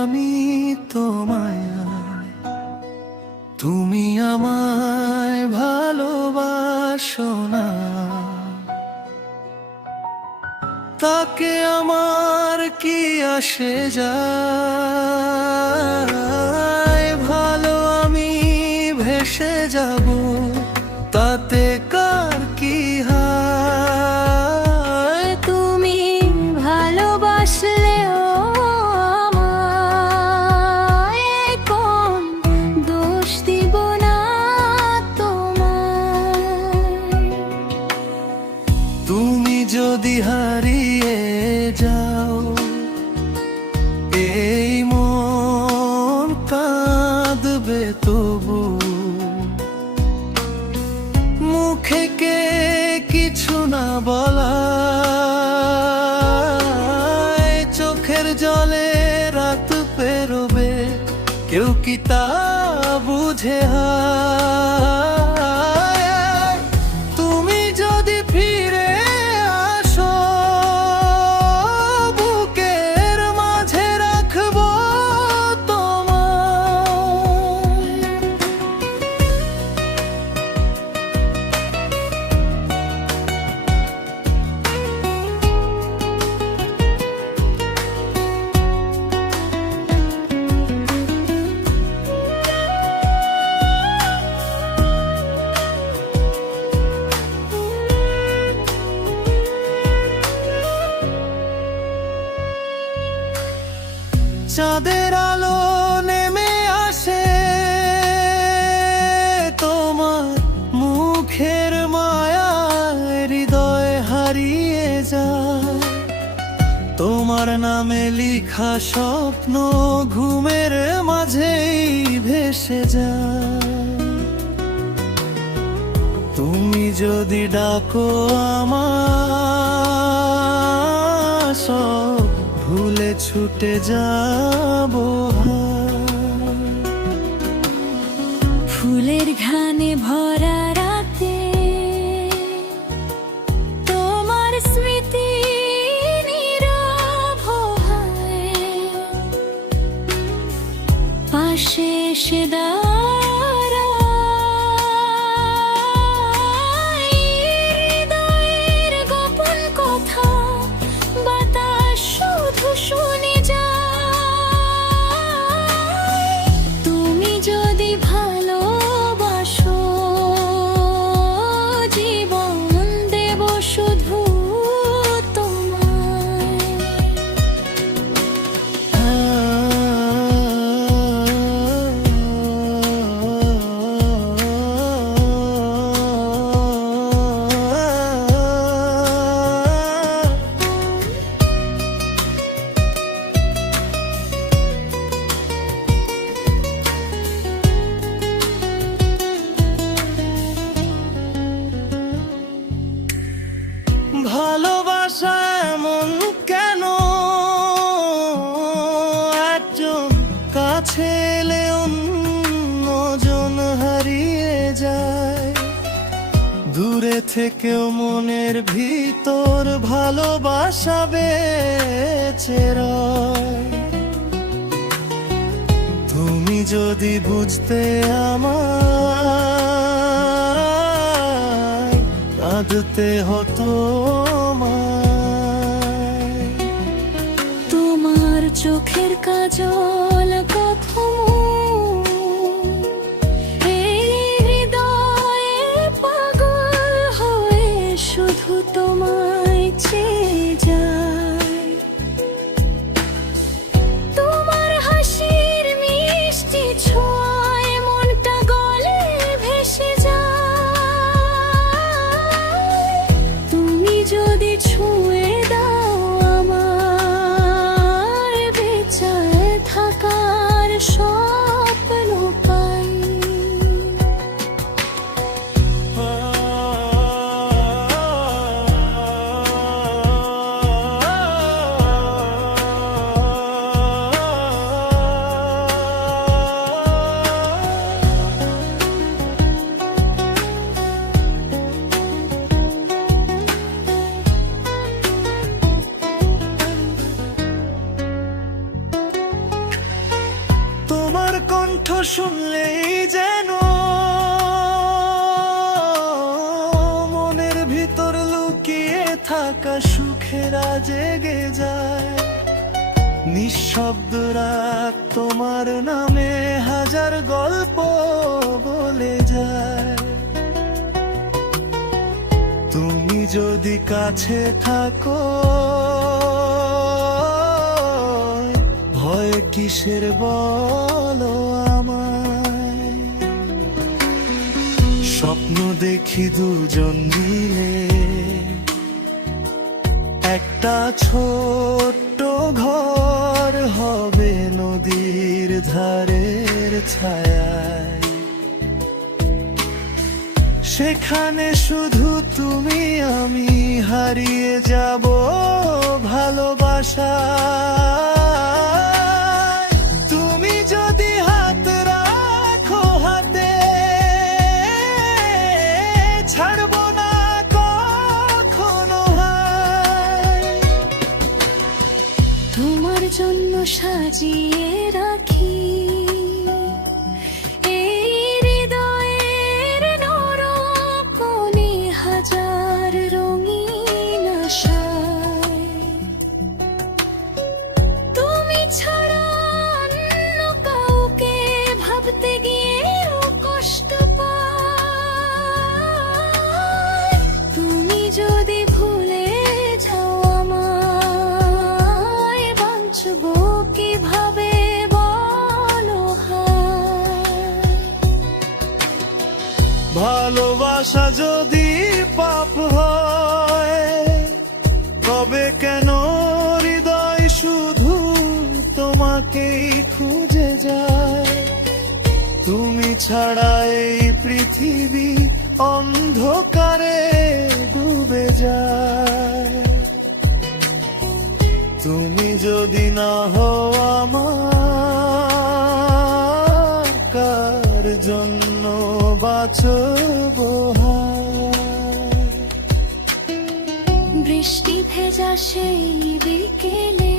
আমি তোমায়, তুমি আমায় ভালোবাসো না, তাকে আমার কি আসে যায়? ভালো আমি ভেসে যাব, তাতে কার কি হায়? তুমি ভালোবাসলেও আমায় কোন দোষ দিব না তোমায়। তুমি যদি হারিয়ে যাও, এই মন কাঁদবে তবু, মুখে কে কিছু না বলা, চোখের জলে রাত পেরোবে, কেউ কি তা বুঝে? হায়, তুমি যদি ফিরে আসো, বুকের মাঝে রাখবো তোমায়। চাঁদের আলো নেমে আসে, তোমার মুখের মায়া হৃদয় হারিয়ে যায়। তোমার নামে লিখা স্বপ্ন ঘুমের মাঝেই ভেসে যায়। তুমি যদি ডাকো আমার, সব ভুলে ছুটে যাব। ফুলের ঘ্রাণে ভরা রাতে তোমার স্মৃতি নীরব হয়, পাশে এসে দাঁড়াই। হৃদয়ের গোপন কথা বাতাস শুধু শুনে যায়। তুমি যদি ভালোবাসো, জীবন দেব শুধু তোমায়। ভালোবাসা এমন কেন, একজন কাছে এলে অন্যজন হারিয়ে যায়। দূরে থেকেও মনের ভিতর ভালোবাসা বেঁচে রয়। তুমি যদি বুঝতে আমায়, কাঁদতে হতো আমায়। তোমার চোখের কাজল কখনো এই হৃদয়ে পাগল হয়ে শুধু তোমায় চেয়ে যায়। তোমার হাসির মিষ্টি ছোঁয়ায় মনটা গলে ভেসে যায়। তুমি যদি ছুঁয়ে দাও আমার, বেঁচে থাকার স্বপ্ন পাই। শুনলেই যেন মনের ভিতর লুকিয়ে থাকা সুখেরা জেগে যায়। নিঃশব্দ রাত তোমার নামে হাজার গল্প বলে যায়। তুমি যদি কাছে থাকো ভয় কিসের বলো আমায়। স্বপ্ন দেখি দুজন মিলে একটা ছোট্ট ঘর হবে নদীর ধারের ছায়ায়। সেখানে শুধু তুমি আমি হারিয়ে যাব ভালোবাসা। তুমি যদি হাত রাখো হাতে ছাড়ব না কখনো হায়। তোমার জন্য সাজিয়ে রাখি এই হৃদয়ের নরক কোণে হাজার রঙিন আশায়। তুমি ছাড়া অন্য কাউকে ভাবতে গিয়েও কষ্ট পাই। তুমি যদি ভুলে যাও আমায় বাঁচবো কিভাবে বলো হায়। ভালোবাসা যদি পাপ হয় তবে কেন হৃদয় শুধু তোমাকেই খুঁজে যায়। তুমি ছাড়া এই পৃথিবী অন্ধকারে ডুবে যায়। তুমি যদি না হও আমার কার জন্য বাঁচবো হায়। বৃষ্টি ভেজা সেই বিকেলে